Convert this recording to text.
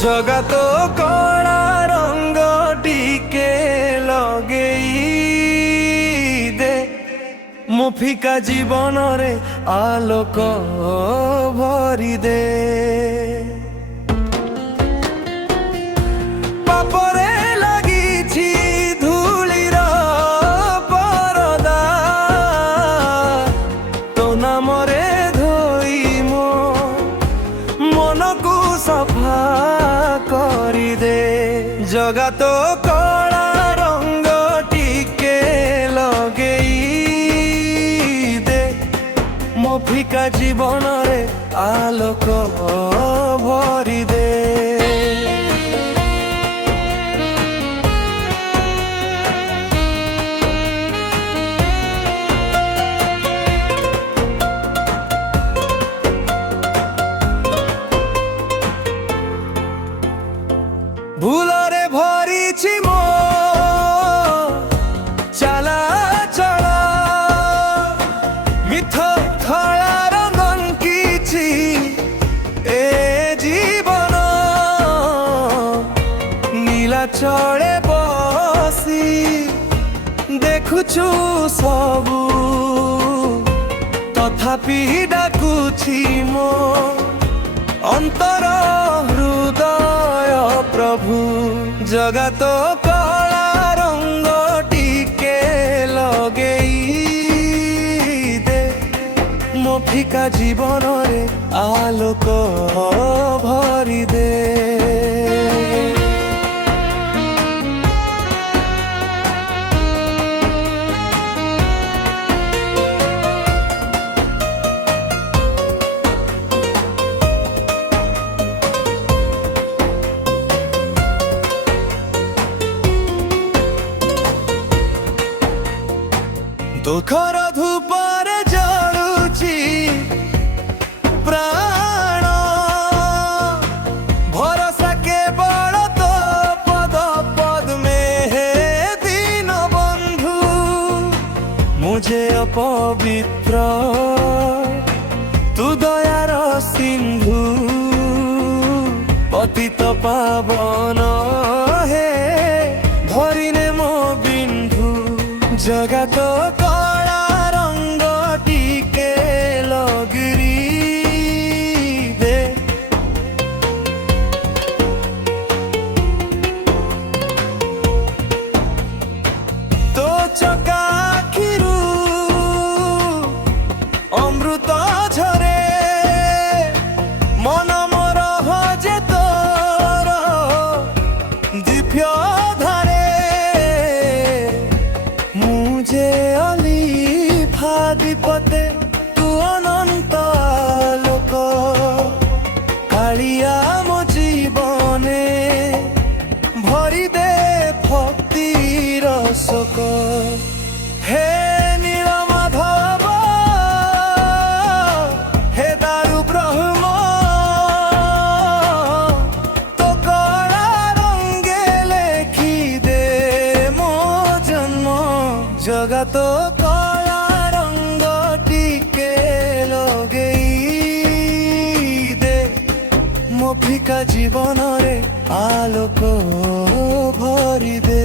ଜଗତ କଳା ରଙ୍ଗ ଟିକେ ଲଗେଇ ଦେ, ମୋ ଫିକା ଜୀବନରେ ଆଲୋକ ଭରି ଦେ। ପାପରେ ଲାଗିଛି ଧୂଳିର ପରଦା, ତୋ ନାମରେ ଧୋଇ ମୋ ମନକୁ ସଫା କରିଦେ। ଜଗତ କଳା ରଙ୍ଗ ଟିକେ ଲଗେଇ ଦେ, ମୋ ଫିକା ଜୀବନରେ ଆଲୋକ ଭରି ଦେ। ଭୁଲରେ ଭରିଛି ମୋ ଚାଲାଚଳ, ମିଥ ଧଳାର ଗଙ୍କିଛି ଏ ଜୀବନ। ନୀଳାଚଳେ ବସି ଦେଖୁଛୁ ସବୁ, ତଥାପି ଡାକୁଛି ମୋ ଅନ୍ତର ହୃଦୟ ପ୍ରଭୁ। ଜଗତ କଳା ରଙ୍ଗ ଟିକେ ଲଗେଇ ଦେ, ମୋ ଫିକା ଜୀବନରେ ଆଲୋକ ଭରି ଦେ। ଦୁଃଖର ଧୂପରେ ଜଳୁଛି ପ୍ରାଣ, ଭରସା କେବଳ ତୋ ପଦ ପଦ୍ମେ ହେ ଦୀନ ବନ୍ଧୁ। ମୁଁ ଯେ ଅପବିତ୍ର, ତୁ ଦୟାର ସିନ୍ଧୁ, ପତିତ ପାବନ ହେ ଧରିନେ ମୋ ବିନ୍ଧୁ। ଜଗତ କଳା ରଙ୍ଗ ଟିକେ ଲଗେଇ ଦେ, ତୋ ଚକା ଆଖିରୁ ଅମୃତ ଝରେ, ମନ ମୋର ହଜେ ତୋର ଦିବ୍ୟ ଧାରେ। যে অলিফাধিপতে তু অনন্ত আলোক, কালিয়া মো জীবনে ভরি দে ভক্তির শোক। হে নীলমাধব, হে দারু ব্রহ্ম, তো কলা রঙ্গে লেখি দে মো জন্ম। জগত কলা রঙ্গ ଟିକେ ଲଗେଇ ଦେ, ମୋ ଫିକା ଜୀବନରେ ଆଲୋକ ଭରି ଦେ।